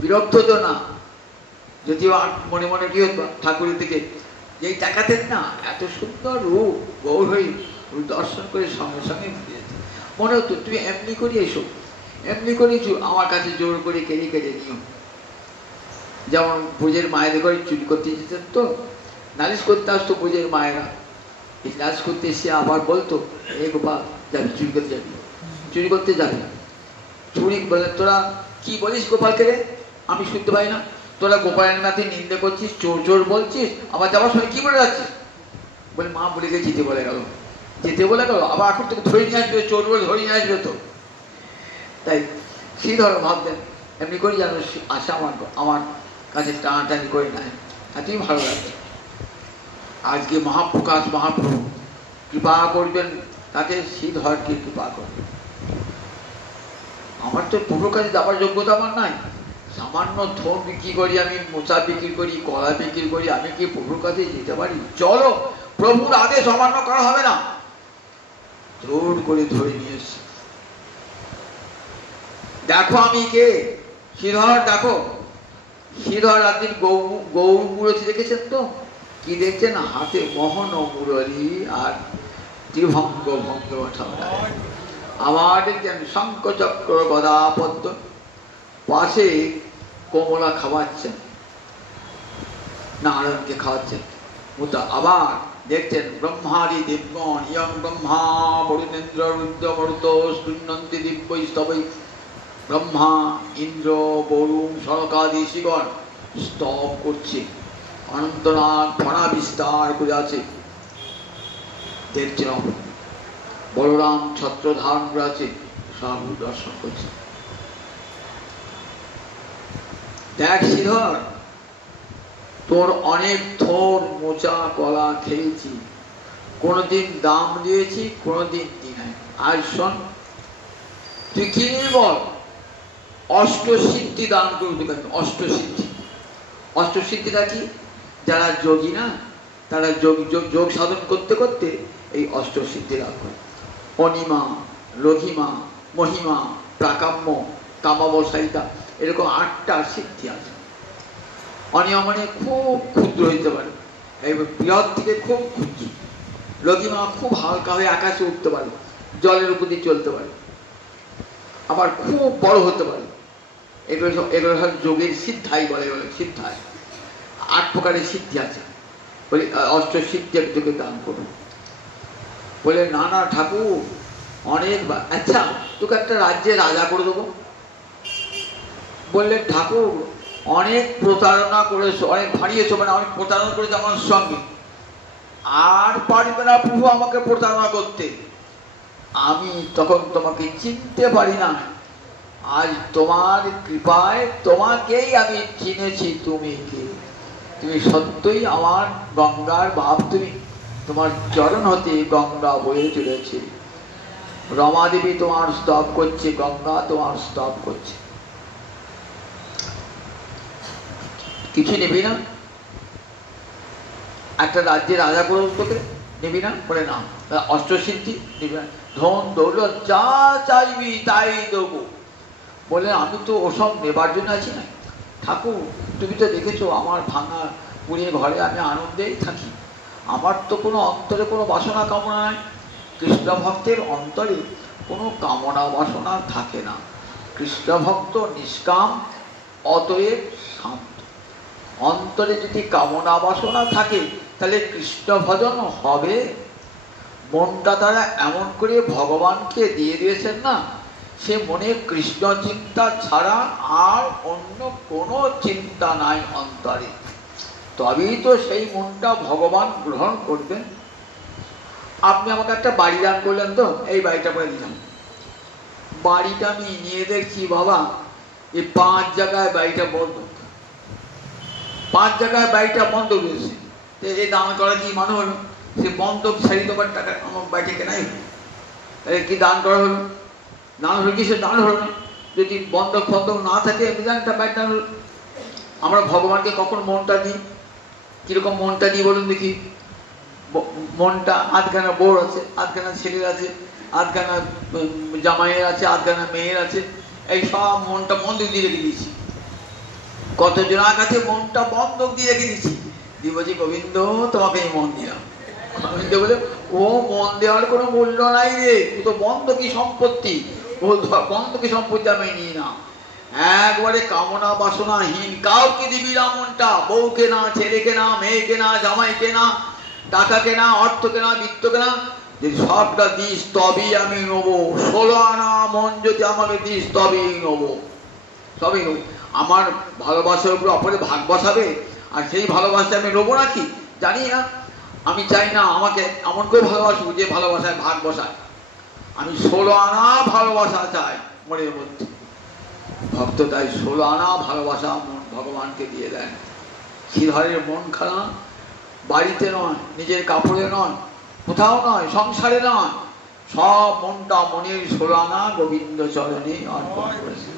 বিরক্ত তো না, যদিও মনে মনে কি হতো ঠাকুরের দিকে যেই তাকাতেন না, এত সুন্দর রূপ গৌরহরি দর্শন করে সঙ্গে সঙ্গে মনে হতো তুমি এমনি করে এসো, এমনি করে আমার কাছে জোর করে কেড়ে কেড়ে নিও। যেমন ভোজের মায়েদের ঘরে চুরি করতে যেতেন, তো নালিশ করতে আসতো ভোজের মায়েরা, এই নালিশ করতে এসে আবার বলতো এই গোপাল যাবি চুরি করতে, যাবি চুরি করতে যাবি না। চুরি বলে তোরা কি বলিস গোপালকে রে, আমি শুনতে পাই না, তোরা গোপালের নাথে নিন্দে করছিস, চোর চোর বলছিস, আবার যাওয়ার সময় কি বলে যাচ্ছিস? বলে মা বলে গিয়ে যেতে বলে গেল, যেতে বলে গেল, আবার এখন তোকে ধরে নিয়ে আসবে, চোর বলে ধরে নিয়ে আসবে তো। তাই শ্রীধর ভাবতেন এমনি করে যেন আসে আমার কাছে টানাটানি করে নেয়, এতই ভালো লাগবে। আজকে মহাপ্রকাশ মহাপ্রভু কৃপা করবেন, তাকে শ্রীধরকে কৃপা করবেন। আমার তো প্রভুর কাছে যাওয়ার যোগ্যতা আমার নাই, সামান্য থোর বিক্রি করি, আমি মোচা বিক্রি করি, কলা বিক্রি করি, আমি কি প্রভুর কাছে যেতে পারি? চলো, প্রভুর আদেশ অমান্য করা হবে না। জোর করে ধরে নিয়ে এসছি, দেখো আমি কে। শ্রীধর দেখো, শ্রীধর রাত্রির গৌর মুরতি দেখেছেন তো? কি দেখছেন? হাতে মোহন মুরলী আর ত্রিভঙ্গ ভঙ্গ ঠান্ডায় আবার দেখছেন শঙ্খচক্র গদা পদ্ম, পাশে কমলা খাওয়াচ্ছেন, নারায়ণকে খাওয়াচ্ছেন। আবার দেখছেন ব্রহ্মাদি দেবগণ ইয়ং ব্রহ্মা বরুণেন্দ্র রুদ্র মরুত শৃণ্বন্তি দিব্যৈ স্তবৈ, ব্রহ্মা ইন্দ্র বরুণ সনকাদি ঋষিগণ স্তব করছে, অনন্তনাথ ফণা বিস্তার করে আছে। দেখছেন বলরাম ছত্র ধারণ করে আছে, সব দর্শন করছে। দেখ শ্রীধর, তোর অনেক থোর মোচা কলা খেয়েছি, কোনদিন দাম দিয়েছি, কোনদিন দিই নাই। আজ শোন, তুই কি নিবি বল? অষ্টসিদ্ধি দান করবি। অষ্টসিদ্ধি, অষ্টসিদ্ধিটা কি? যারা যোগী না, তারা যোগ সাধন করতে করতে এই অষ্টসিদ্ধি লাভ করে। অনিমা, লঘিমা, মহিমা, প্রাকাম্য, কামাবসায়িতা, এরকম 8টা সিদ্ধি আছে। অনিমা মানে খুব ক্ষুদ্র হইতে পারে, বৃহৎ থেকে খুব ক্ষুদ্র। লঘিমা খুব হালকা হয়ে আকাশে উঠতে পারে, জলের উপর দিয়ে চলতে পারে। আবার খুব বড় হতে পারে। এগুলো সব যোগের সিদ্ধাই বলে, সিদ্ধাই। 8 প্রকারের সিদ্ধি আছে। বলে অষ্টসিদ্ধি একজনকে দান করুন। বলে না না ঠাকুর, অনেকবার। আচ্ছা, তোকে একটা রাজ্যে রাজা করে দেবো। বললেন ঠাকুর, অনেক প্রতারণা করেছো, অনেক ভারিয়েছো, মানে অনেক প্রতারণা করেছো আমার সঙ্গে, আর পারবে না প্রভু আমাকে প্রতারণা করতে। আমি তখন তোমাকে চিনতে পারি না, আজ তোমার কৃপায় তোমাকেই আমি চিনেছি। তুমি কে? তুমি সত্যই আমার গঙ্গার ভাব। তুমি, তোমার চরণ হতে গঙ্গা বয়ে চলেছে, রমা দেবী তোমার স্তব করছে, গঙ্গা তোমার স্তব করছে। কিছু নেবি না? একটা রাজ্যে রাজা করে তোকে নেবি না? বলে না। অষ্টসিদ্ধি নেবি না? ধন দৌলত যা চাইবি তাই দেবো। বলে আমি তো ওসব নেবার জন্য আছি না ঠাকুর, তুমি তো দেখেছো আমার ভাঙা পুড়িয়ে ঘরে আমি আনন্দেই থাকি। আমার তো কোনো অন্তরে কোনো বাসনা কামনা নাই। কৃষ্ণ ভক্তের অন্তরে কোনো কামনা বাসনা থাকে না। কৃষ্ণ ভক্ত নিষ্কাম, অতএব শান্ত। অন্তরে যদি কামনা বাসনা থাকে তাহলে কৃষ্ণ ভজন হবে? মনটা তারা এমন করে ভগবানকে দিয়ে দিয়েছেন না, সে মনে কৃষ্ণ চিন্তা ছাড়া আর অন্য কোনো চিন্তা নাই অন্তরে। তবেই তো সেই মনটা ভগবান গ্রহণ করবেন। আপনি আমাকে একটা বাড়ি দান করলেন, তো এই বাড়িটা করে দিলাম। বাড়িটা আমি নিয়ে দেখছি বাবা, এই 5 জায়গায় বাড়িটা বন্ধ, 5 জায়গায় বাড়িটা বন্ধ রয়েছে। এই দান করা কি মানে হলো? সে বন্ধক ছাড়ি দেবার টাকা আমার বাড়িটা কেনাই হলো, কি দান করা হলো? দান হলো কি? সে দান হলো না। যদি বন্ধক ফন্ধক না থাকে একটা বাড়ি দান হলো। আমরা ভগবানকে কখন মনটা দিই? কিরকম মনটা দিই বলুন দেখি? মনটা আধখানা বউর আছে, আধখানা ছেলের আছে, আধখানা জামাইয়ের আছে, আধখানা মেয়ের আছে, এই সব মনটা বন্ধক দিয়ে রেখে দিয়েছি। কতজনের কাছে মনটা বন্ধক দিয়ে রেখে দিয়েছি। দিবজি গোবিন্দ তোমাকে এই মন দিলাম। গোবিন্দ বলে ও মন দেওয়ার কোনো মূল্য নাই রে, ও তো বন্ধকি সম্পত্তি। বন্ধকি সম্পত্তি আমি নিই না। একবারে কামনা বাসনাহীন কাউকে দিবি না মনটা। বউকে না, ছেলেকে না, মেয়েকে না, জামাইকে না, টাকা কেনা, অর্থ কেনা, বৃত্ত কেনা, যদি সবটা দিস তবেই আমি নেবো। 16 আনা মন যদি আমাকে দিস তবেই নেবো, তবেই নেবো। আমার ভালোবাসার উপরে অপরে ভাগ বসাবে, আর সেই ভালোবাসা আমি নেবো নাকি? জানি না। আমি চাই না আমাকে এমন করে ভালোবাসবো যে ভালোবাসায় ভাগ বসায়। আমি 16 আনা ভালোবাসা চাই মনের মধ্যে। ভক্ত তাই 16 আনা ভালোবাসা মন ভগবানকে দিয়ে দেন। শ্রীধরের মন খানা বাড়িতে নয়, নিজের কাপড়ে নয়, কোথাও নয়, সংসারে নয়, সব মনটা মনের 16 আনা গোবিন্দ চরণে অর্পণ করেছে।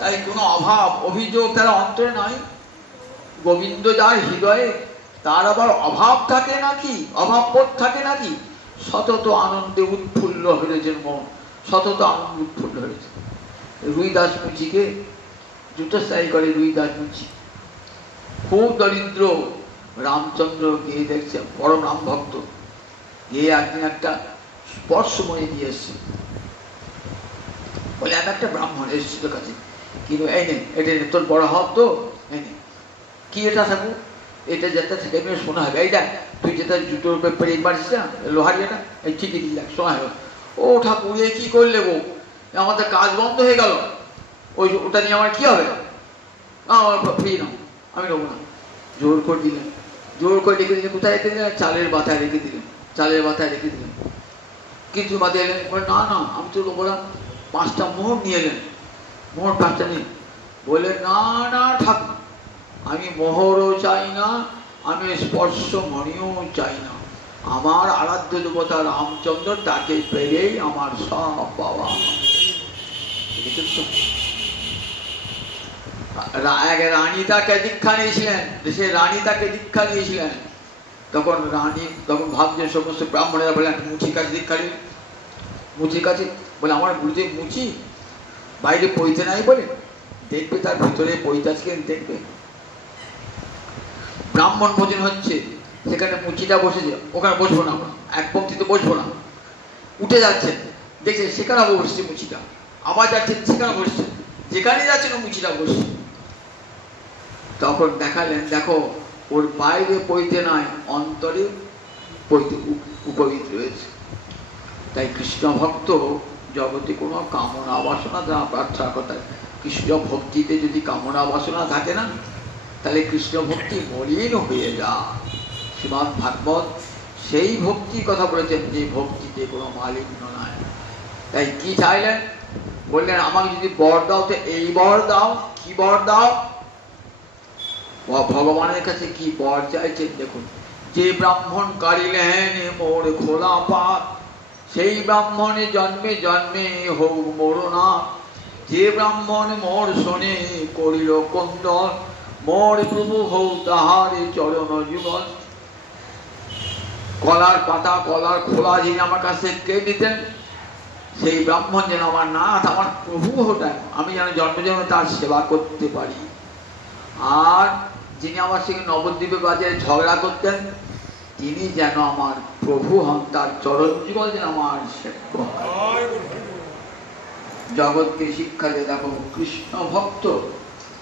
তাই কোনো অভাব অভিযোগ তার অন্তরে নাই। গোবিন্দ যার হৃদয়ে, তার আবার অভাব থাকে নাকি? অভাব বোধ থাকে নাকি? সতত আনন্দে উৎফুল্ল হয়েছে মন, সতত আনন্দ উৎফুল্ল হয়েছে। রুইদাস মুচিকে জুতো স্টাইল করে রুইদাস মুচি, খুব দরিদ্র, রামচন্দ্র গিয়ে দেখছে, বড় রাম ভক্ত, গিয়ে একদিন একটা স্পর্শমণি দিয়ে এসছে, বলে আমি একটা ব্রাহ্মণ এসেছি তোর কাছে, কিন্তু এই নে এটা তোর বড় হব তো, এই নে কি এটা ঠাকুর, এটা যেটা থেকে শোনা হবে, এইটা তুই যেটা জুতোর পেরে পারিস না লোহার যেটা, এই ঠিকই দিলাম শোনা হবে। ও ঠাকুর এ কি করলে গো, আমাদের কাজ বন্ধ হয়ে গেল, ওটা নিয়ে আমার কি হবে, আমার ফ্রি নাও, আমি নেবো না। জোর করে দিলেন, জোর করে রেখে দিলেন, কোথায় রেখে দিলেন, চালের বাতায় রেখে দিলেন, চালের বাতায় রেখে দিলেন। কিছু বাদে এলেন, বলে না না আমি তো লোক 5টা মোহর নিয়ে এলেন, মোহর 5টা নিয়ে বলে না না ঠাকুর আমি মোহরও চাই না, আমি স্পর্শ মণিও চাই না, আমার আরাধ্য দেবতা রামচন্দ্র তাকে পেলেই আমার সব পাওয়া। রানী তাকে দীক্ষা নিয়েছিলেন, দেশের রানী তাকে দীক্ষা নিয়েছিলেন, তখন রানী তখন ভাবছেন সমস্ত ব্রাহ্মণেরা বলেন মুচির কাছে দীক্ষা নিন, মুচির কাছে বলে আমার গুরুদেব মুচি বাইরে পইতে নাই বলে, দেখবে তার ভিতরে পইতে আছে দেখবে। ব্রাহ্মণ ভোজন হচ্ছে, সেখানে মুচিটা বসেছে, ওখানে বসবো না, এক পঙ্ক্তিতে বসবো না, উঠে যাচ্ছেন দেখছে সেখানে বসছে মুচিটা, আবার যাচ্ছেন সেখানে বসছে, যেখানে যাচ্ছেন মুচিটা বসছে। তখন দেখালেন দেখো ওর বাইরে পইতে নাই, অন্তরে পইতে উপবিত রয়েছে। তাই কৃষ্ণ ভক্ত জগতে কোনো কামনা বাসনা দ্বারা প্রার্থনা করতে, কৃষ্ণ ভক্তিতে যদি কামনা বাসনা থাকে না তাহলে কৃষ্ণ ভক্তি মলিন হয়ে যায়। শ্রীমদ্ ভাগবত সেই ভক্তির কথা বলেছেন যে ভক্তিতে কোনো মালিন্য নাই। তাই কি চাইলেন, বললেন আমাকে যদি বর দাও তো এই বর দাও, কি বর দাও, ভগবানের কাছে কি বর চাইছেন দেখুন, যে ব্রাহ্মণ কারিলেন মোর খোলা পাত, সেই ব্রাহ্মণে জন্মে জন্মে হোক মোর না, যে ব্রাহ্মণ মোর শোনে করিল কন্দন, মোর প্রভু হোক তাহার চরণ জীবন। কলার পাতা কলার খোলা যিনি আমার কাছে কে দিতেন, সেই ব্রাহ্মণ যেন আমার নাথ আমার প্রভু হতেন, আমি যেন জন্ম জন্ম তার সেবা করতে পারি। আর যিনি আমার সঙ্গে নবদ্বীপে বাজারে ঝগড়া করতেন তিনি যেন আমার প্রভু হন, তার চরণ যুগল যেন আমার সেব্য হয়। জগৎকে শিক্ষা দিয়ে দেখো কৃষ্ণ ভক্ত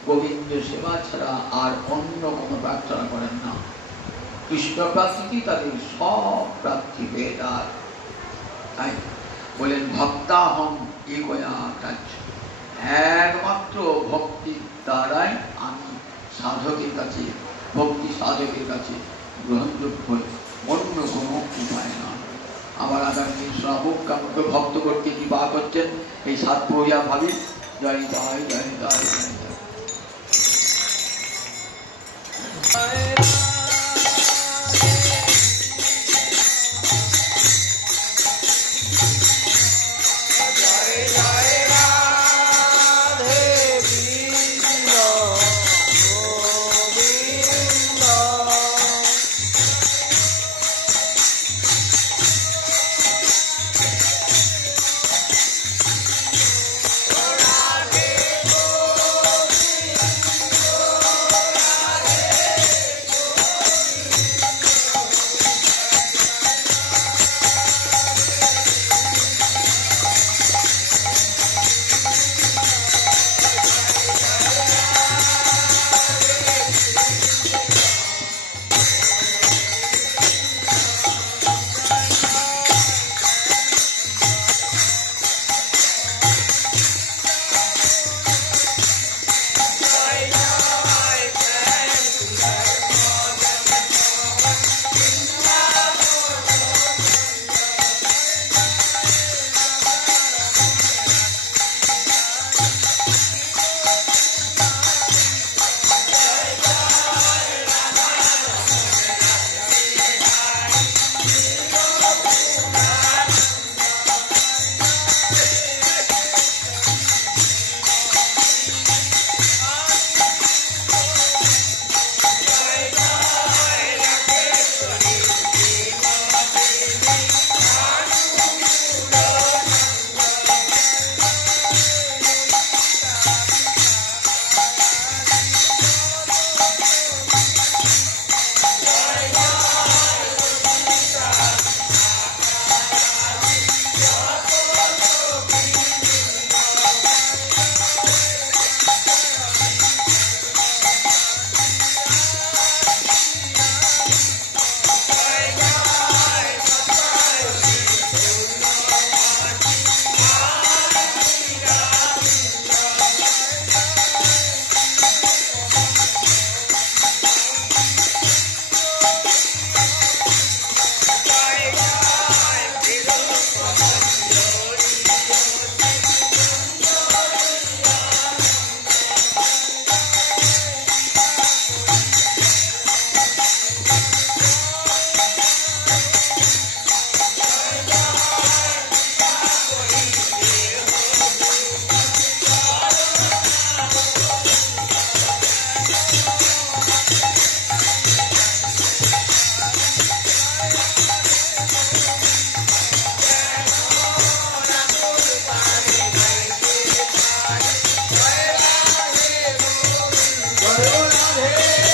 গোবিন্দ সেবা ছাড়া আর অন্য কোনো প্রার্থনা করেন না। কৃষ্ণ প্রাপ্তি তাদের সব প্রাপ্তি হয়ে যায়। তাই বলেন ভক্তা হন এগোয়া কাজ, একমাত্র ভক্তির দ্বারাই আমি সাধকের কাছে, ভক্তি সাধকের কাছে গ্রহণযোগ্য, অন্য কোনো উপায় না। আমার আগামী শ্রাবক আমাকে ভক্ত করতে বিবাহ করছেন এই 7 প্রহরিয়া ভাবি। জয় জয় জয় জয় জয়। জয় রাধে